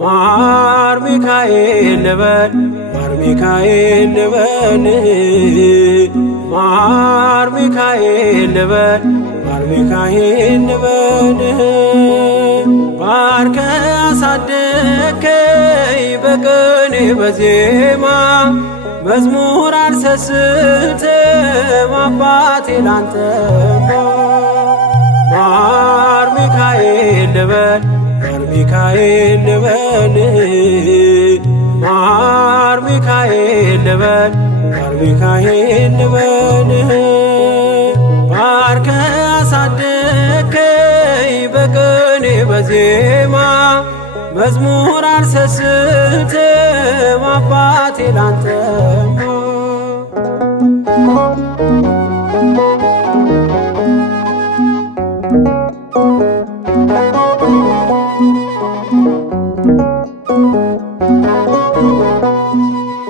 ማር ሚካኤል ልበል ማር ሚካኤል ልበል ማር ሚካኤል ልበል ማር ሚካኤል ልበል ባርከ አሳደከኝ በቅኔ በዜማ መዝሙር አልሰስትም አባቴ ላንተማ ማር ሚካኤል ልበል ማር ሚካኤል ልበል ማር ሚካኤል ልበል ማር ሚካኤል ልበል ባርከ አሳደከኝ በቅኔ በዜማ መዝሙር አልሰስትም አባቴ ላንተማ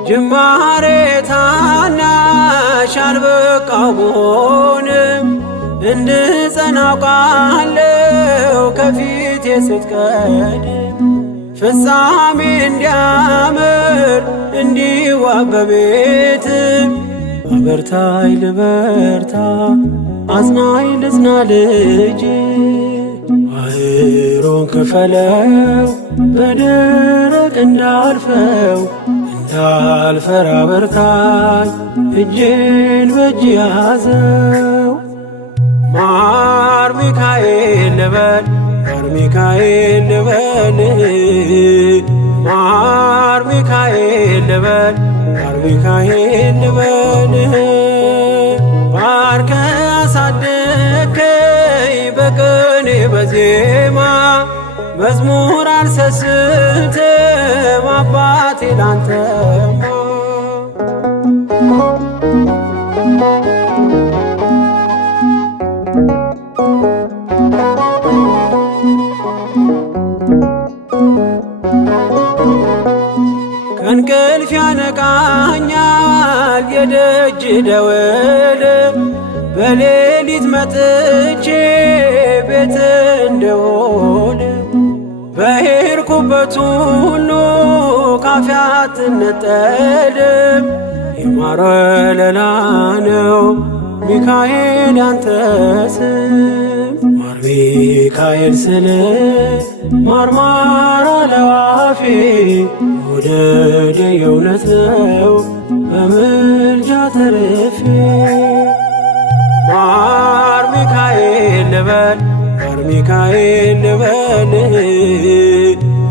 ጅማሬ ታናሽ አልበቃው ብሆንም እንድጸና አውቃለሁ ከፊቴ ስትቀድም ፍጻሜ እንዲያምር እንዲዋብ በቤት አበርታይ ልበርታ አጽናኝ ልጽና ልጅ ባህሩን ክፈለው በደረቅ እንዳልፈው እንዳልፈራ በርታኝ እጄን በእጅ ያዘው ማር ሚካኤል ልበል ማር ሚካኤል ልበል ማር ሚካኤል ልበል ማር ሚካኤል ልበል ባርከ አሳደከኝ በቅኔ በዜማ መዝሙር አልሰስትም አባቴ ላንተማ ከእንቅልፍ ያነቃኛል የደጅ ደወል በሌሊት መጥቼ ቤት እንደውል በሄድኩበት ሁሉ ካፌ አትነጠልም የማር ወለላ ነው ሚካኤል ያንተ ስም ማር ሚካኤል ስል ማርማር አለው አፌ መውደድ የእውነት ነው በምልጃ ተርፌ ማር ሚካኤል ልበል ማር ሚካኤል ልበል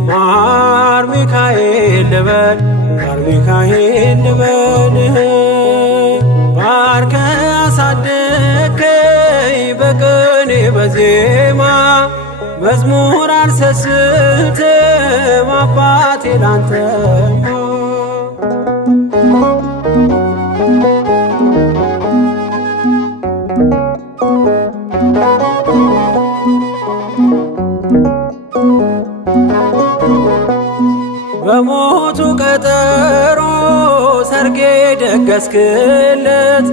ማር ሚካኤል ልበል ማር ሚካኤል ልበል ባርከ አሳደከኝ በቅኔ በዜማ መዝሙር አልሰስትም አባቴ ላንተማ በሞቱ ቀጠሮ ሰርጌ ደገስክለት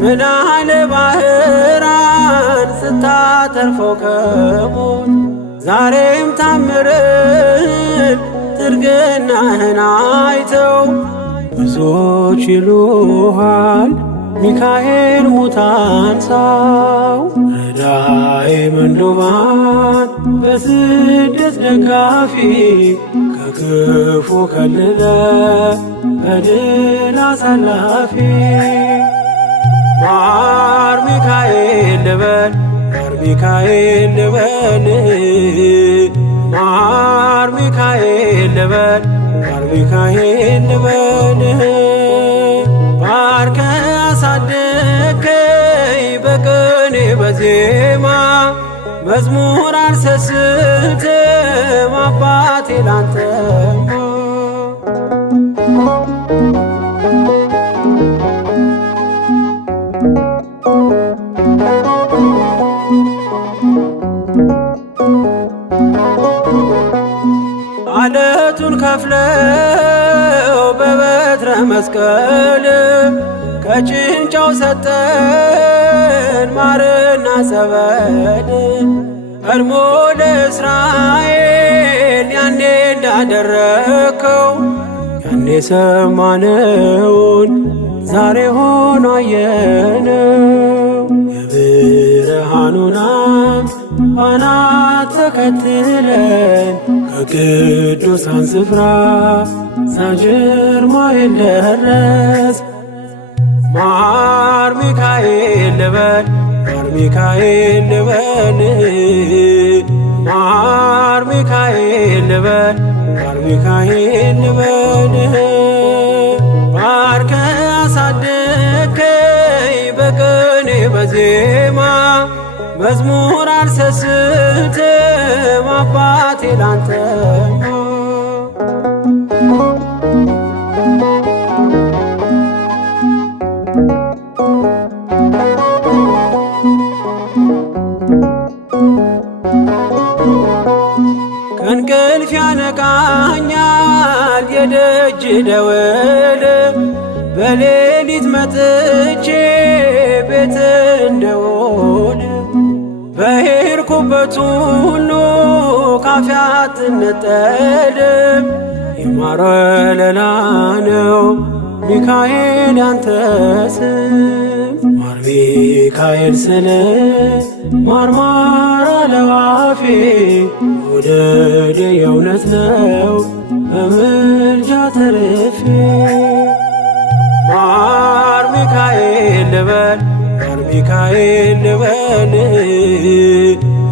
ምናለ ባህራን ስታተርፈው ከሞት ዛሬም ታምርን ትርግናህን አይተው ብዙዎች ይሉሃል ሚካኤል ሙታን ሳው ረዳኤ ምንዱባን በስደት ደጋፊ ከክፉ ከልለ በድል አሳላፊ ማር ሚካኤል ልበል ማር ሚካኤል ልበል ማር ሚካኤል ልበል ማር ሚካኤል ልበል ባርከ አሳደከኝ በቅኔ በዜማ መዝሙር አልሰስትም አባቴ ላንተማ መስቀል ከጭንጫው ሰጠን ማርና ጸበል ቀድሞ ለእስራኤል ያኔ እንዳደረከው ያኔ ሰማነውን ዛሬ ሆኖ አየነው። የብርሃኑን አምድ ፋና ተከትለን ከቅዱሳን ስፍራ ሳጅርማኤል ደረስ። ማር ሚካኤል ልበል ማር ሚካኤል ልበል ማር ሚካኤል ልበል ማር ሚካኤል ልበል ባርከ አሳደከኝ በቅኔ በዜማ መዝሙር አልሰስትም አባቴ ላንተማ። ከእንቅልፍ ያነቃኛል የደጅ ደወል በሌሊት መጥቼ ቤት እንደውል በሄድኩበት ሁሉ ካፌ አትነጠልም። የማር ወለላ ነው ሚካኤል ያንተ ስም ማር ሚካኤል ስል ማርማር አለው አፌ መውደድ የእውነት ነው በምልጃ ተርፌ። ማር ሚካኤል ልበል ማር ሚካኤል ልበል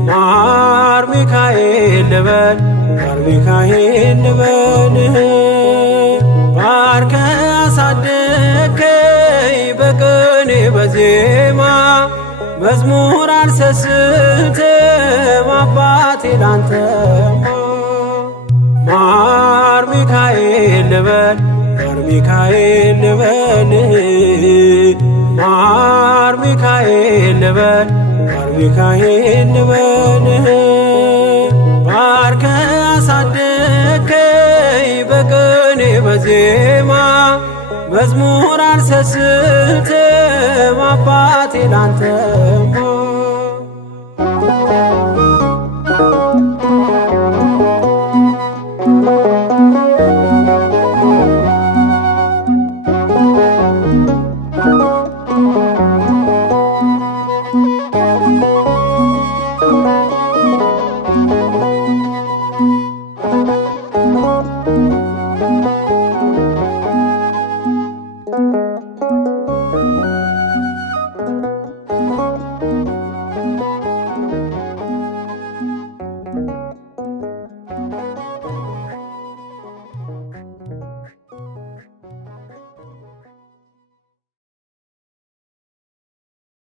ማር ሚካኤል ልበል ማር ሚካኤል ልበል ባርከ አሳደከኝ በቅኔ በዜማ መዝሙር አልሰስትም አባቴ ላንተማ። ማር ሚካኤል ልበል ማር ሚካኤል ልበል ማር ሚካኤል ልበል ማር ሚካኤል ልበል ባርከ አሳደከኝ በቅኔ በዜማ መዝሙር አልሰስትም አባቴ ላንተማ።